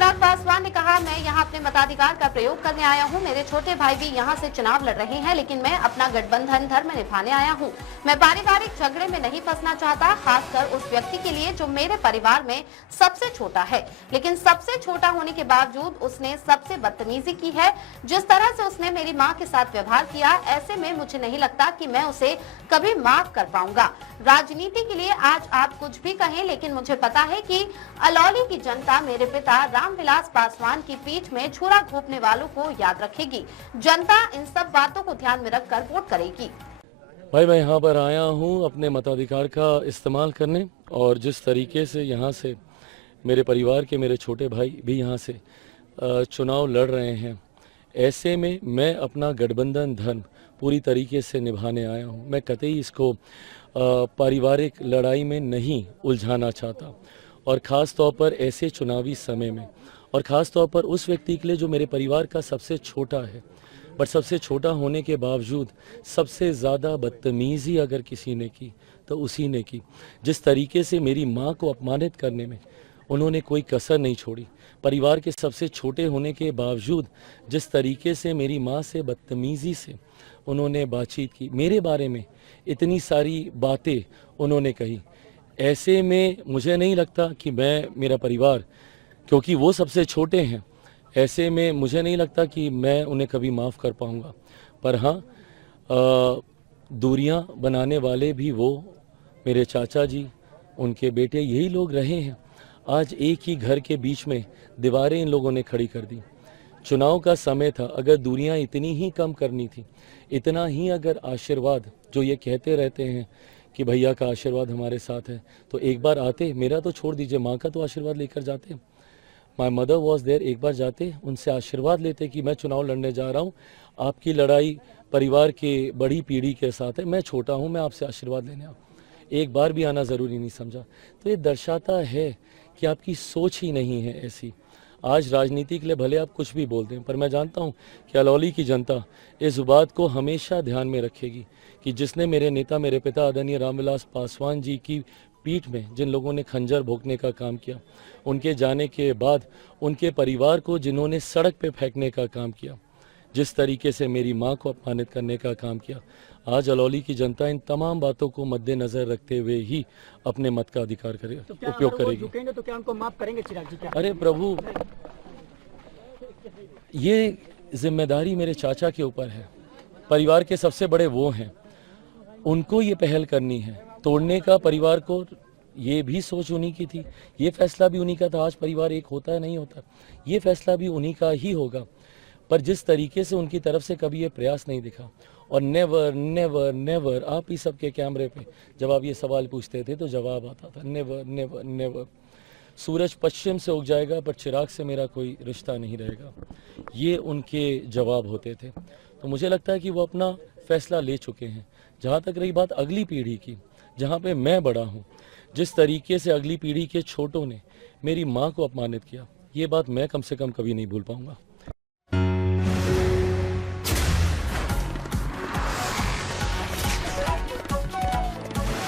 चिराग पासवान ने कहा, मैं यहाँ अपने मताधिकार का प्रयोग करने आया हूँ। मेरे छोटे भाई भी यहाँ से चुनाव लड़ रहे हैं, लेकिन मैं अपना गठबंधन धर्म निभाने आया हूँ। मैं पारिवारिक झगड़े में नहीं फंसना चाहता, खासकर उस व्यक्ति के लिए जो मेरे परिवार में सबसे छोटा है। लेकिन सबसे छोटा होने के बावजूद उसने सबसे बदतमीजी की है। जिस तरह से उसने मेरी माँ के साथ व्यवहार किया, ऐसे में मुझे नहीं लगता कि मैं उसे कभी माफ कर पाऊंगा। राजनीति के लिए आज आप कुछ भी कहें, लेकिन मुझे पता है कि अलौली की जनता मेरे पिता रामविलास पासवान की पीठ में छुरा घोंपने वालों को याद रखेगी। जनता इन सब बातों को ध्यान में रखकर वोट करेगी। भाई मैं यहाँ पर आया हूँ अपने मताधिकार का इस्तेमाल करने, और जिस तरीके से यहाँ से मेरे परिवार के मेरे छोटे भाई भी यहाँ से चुनाव लड़ रहे हैं, ऐसे में मैं अपना गठबंधन धर्म पूरी तरीके से निभाने आया हूँ। मैं कतई इसको पारिवारिक लड़ाई में नहीं उलझाना चाहता, और ख़ास तौर पर ऐसे चुनावी समय में, और ख़ास तौर पर उस व्यक्ति के लिए जो मेरे परिवार का सबसे छोटा है। बट सबसे छोटा होने के बावजूद सबसे ज़्यादा बदतमीज़ी अगर किसी ने की तो उसी ने की। जिस तरीके से मेरी माँ को अपमानित करने में उन्होंने कोई कसर नहीं छोड़ी। परिवार के सबसे छोटे होने के बावजूद जिस तरीके से मेरी माँ से बदतमीज़ी से उन्होंने बातचीत की, मेरे बारे में इतनी सारी बातें उन्होंने कही, ऐसे में मुझे नहीं लगता कि मेरा परिवार, क्योंकि वो सबसे छोटे हैं, ऐसे में मुझे नहीं लगता कि मैं उन्हें कभी माफ़ कर पाऊँगा। पर हाँ, दूरियां बनाने वाले भी वो मेरे चाचा जी, उनके बेटे, यही लोग रहे हैं। आज एक ही घर के बीच में दीवारें इन लोगों ने खड़ी कर दी। चुनाव का समय था, अगर दूरियां इतनी ही कम करनी थी, इतना ही अगर आशीर्वाद, जो ये कहते रहते हैं कि भैया का आशीर्वाद हमारे साथ है, तो एक बार आते, मेरा तो छोड़ दीजिए, माँ का तो आशीर्वाद लेकर जाते। माई मदर वॉज देयर, एक बार जाते, उनसे आशीर्वाद लेते कि मैं चुनाव लड़ने जा रहा हूँ, आपकी लड़ाई परिवार के बड़ी पीढ़ी के साथ है, मैं छोटा हूँ, मैं आपसे आशीर्वाद लेने आऊँ। एक बार भी आना ज़रूरी नहीं समझा। तो ये दर्शाता है कि आपकी सोच ही नहीं है ऐसी। आज राजनीति के लिए भले आप कुछ भी बोलते हैं, पर मैं जानता हूँ कि अलौली की जनता इस बात को हमेशा ध्यान में रखेगी कि जिसने मेरे नेता, मेरे पिता आदरणीय रामविलास पासवान जी की पीठ में जिन लोगों ने खंजर भोंकने का काम किया, उनके जाने के बाद उनके परिवार को जिन्होंने सड़क पे फेंकने का काम किया, जिस तरीके से मेरी माँ को अपमानित करने का काम किया, आज अलौली की जनता इन तमाम बातों को मद्देनजर रखते हुए ही अपने मत का अधिकार उपयोग करेगी। तो क्या उनको माफ करेंगे चिराग जी? क्या? अरे प्रभु, ये जिम्मेदारी मेरे चाचा के ऊपर है। परिवार के सबसे बड़े वो हैं, उनको ये पहल करनी है तोड़ने का। परिवार को ये भी सोच उन्हीं की थी, ये फैसला भी उन्हीं का था। आज परिवार एक होता है, नहीं होता, ये फैसला भी उन्हीं का ही होगा। पर जिस तरीके से उनकी तरफ से कभी ये प्रयास नहीं दिखा, और नेवर नेवर नेवर, आप ही सबके कैमरे पे जब आप ये सवाल पूछते थे तो जवाब आता था नेवर नेवर नेवर। सूरज पश्चिम से उग जाएगा पर चिराग से मेरा कोई रिश्ता नहीं रहेगा, ये उनके जवाब होते थे। तो मुझे लगता है कि वो अपना फैसला ले चुके हैं। जहाँ तक रही बात अगली पीढ़ी की, जहाँ पे मैं बड़ा हूँ, जिस तरीके से अगली पीढ़ी के छोटों ने मेरी माँ को अपमानित किया, ये बात मैं कम से कम कभी नहीं भूल पाऊँगा।